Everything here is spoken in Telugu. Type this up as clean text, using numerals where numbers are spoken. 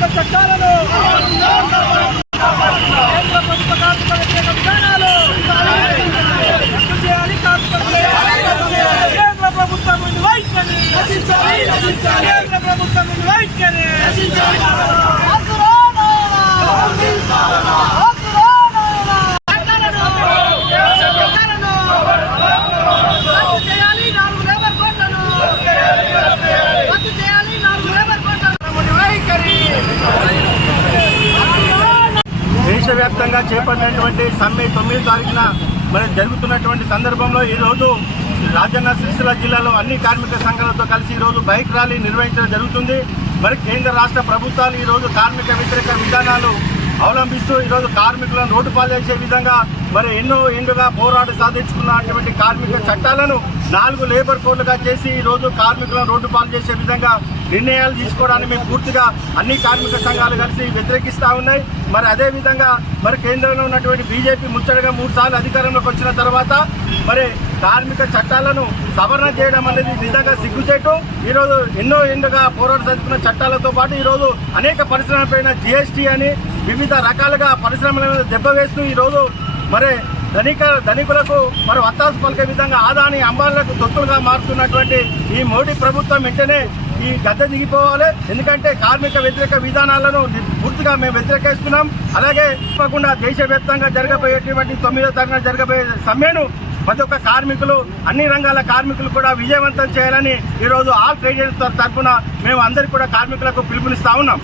కార్మిక చట్టాలను కేంద్ర ప్రభుత్వ కార్మిక వ్యతిరేక విధానాలు రద్దు చేయాలి. కేంద్ర ప్రభుత్వం వైఖరి, కేంద్ర ప్రభుత్వం వైఖరి దేశవ్యాప్తంగా చేపట్టినటువంటి సమ్మె 9వ తారీఖున మరి జరుగుతున్నటువంటి సందర్భంలో ఈరోజు రాజన్న సిరిసిల్ల జిల్లాలో అన్ని కార్మిక సంఘాలతో కలిసి ఈరోజు బైక్ ర్యాలీ నిర్వహించడం జరుగుతుంది. మరి కేంద్ర రాష్ట్ర ప్రభుత్వాలు ఈరోజు కార్మిక వ్యతిరేక విధానాలు అవలంబిస్తూ ఈరోజు కార్మికులను రోడ్డు పాలు చేసే విధంగా మరి ఎన్నో ఏళ్లుగా పోరాడి సాధించుకున్నటువంటి కార్మిక చట్టాలను 4 లేబర్ కోడ్లుగా చేసి ఈరోజు కార్మికులను రోడ్డు పాలు చేసే విధంగా నిర్ణయాలు తీసుకోవడానికి మేము పూర్తిగా అన్ని కార్మిక సంఘాలు కలిసి వ్యతిరేకిస్తూ ఉన్నాయి. మరి అదేవిధంగా మరి కేంద్రంలో ఉన్నటువంటి బీజేపీ ముచ్చటగా 3 సార్లు అధికారంలోకి వచ్చిన తర్వాత మరి కార్మిక చట్టాలను సవరణ చేయడం అనేది నిజంగా సిగ్గుచేటు. ఈరోజు ఎన్నో ఏళ్ళుగా పోరాట సాధించిన చట్టాలతో పాటు ఈరోజు అనేక పరిశ్రమలపైన జీఎస్టీ అని వివిధ రకాలుగా పరిశ్రమలను దెబ్బ వేస్తూ ఈరోజు మరి ధనికులకు మరి వత్తాసు పలికే విధంగా ఆదాని అంబానీలకు తొత్తులుగా మారుతున్నటువంటి ఈ మోడీ ప్రభుత్వం వెంటనే ఈ గద్దె దిగిపోవాలి. ఎందుకంటే కార్మిక వ్యతిరేక విధానాలను పూర్తిగా మేము వ్యతిరేకిస్తున్నాం. అలాగే తప్పకుండా దేశవ్యాప్తంగా జరగబోయేటువంటి 9వ తారీఖున జరగబోయే సమ్మెను ప్రతి ఒక్క కార్మికులు, అన్ని రంగాల కార్మికులు కూడా విజయవంతం చేయాలని ఈరోజు ఆల్ ట్రేడ్ యూనియన్స్ తరఫున మేము అందరికీ కూడా కార్మికులకు పిలుపునిస్తా ఉన్నాం.